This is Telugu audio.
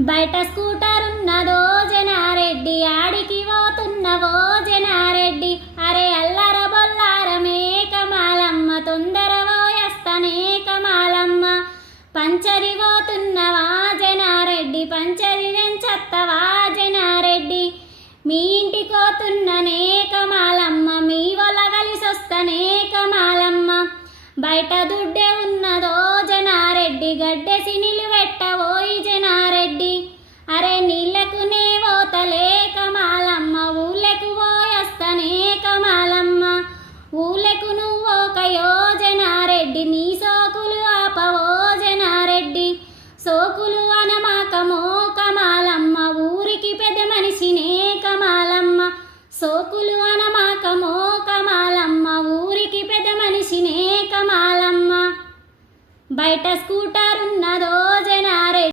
బయట స్కూటర్ ఉన్నదో జనారెడ్డి, ఆడికి పోతున్నవో జనారెడ్డి. అరే అల్లర బొల్లారమే కమాలమ్మ, తొందర పోయస్తనే కమాలమ్మ. పంచరి పోతున్నవా జనారెడ్డి, పంచరి వెంచత్తవా జనారెడ్డి. మీ ఇంటికి పోతున్ననే కమాలమ్మ, మీ వల్ల కలిసొస్తనే కమాలమ్మ. బయట దుడ్డే ఉన్నదో జనారెడ్డి, గడ్డెసి నిలువెట్టవోయి జనారెడ్డి. అరే నీళ్లకు నే పోతలే కమాలమ్మ, ఊళ్ళకు పోయస్తనే కమాలమ్మ. ఊళ్ళకు నువ్వోకయో జనారెడ్డి, నీ సోకులు ఆపవో జనారెడ్డి. సోకులు అనమాకమో కమాలమ్మ, ఊరికి పెద్ద మనిషినే కమాలమ్మ. సోకులు అనమాకమో కమాలమ్మ, ఊరికి పెద్ద మనిషినే కమాలమ్మ. బయట స్కూటర్ ఉన్నదో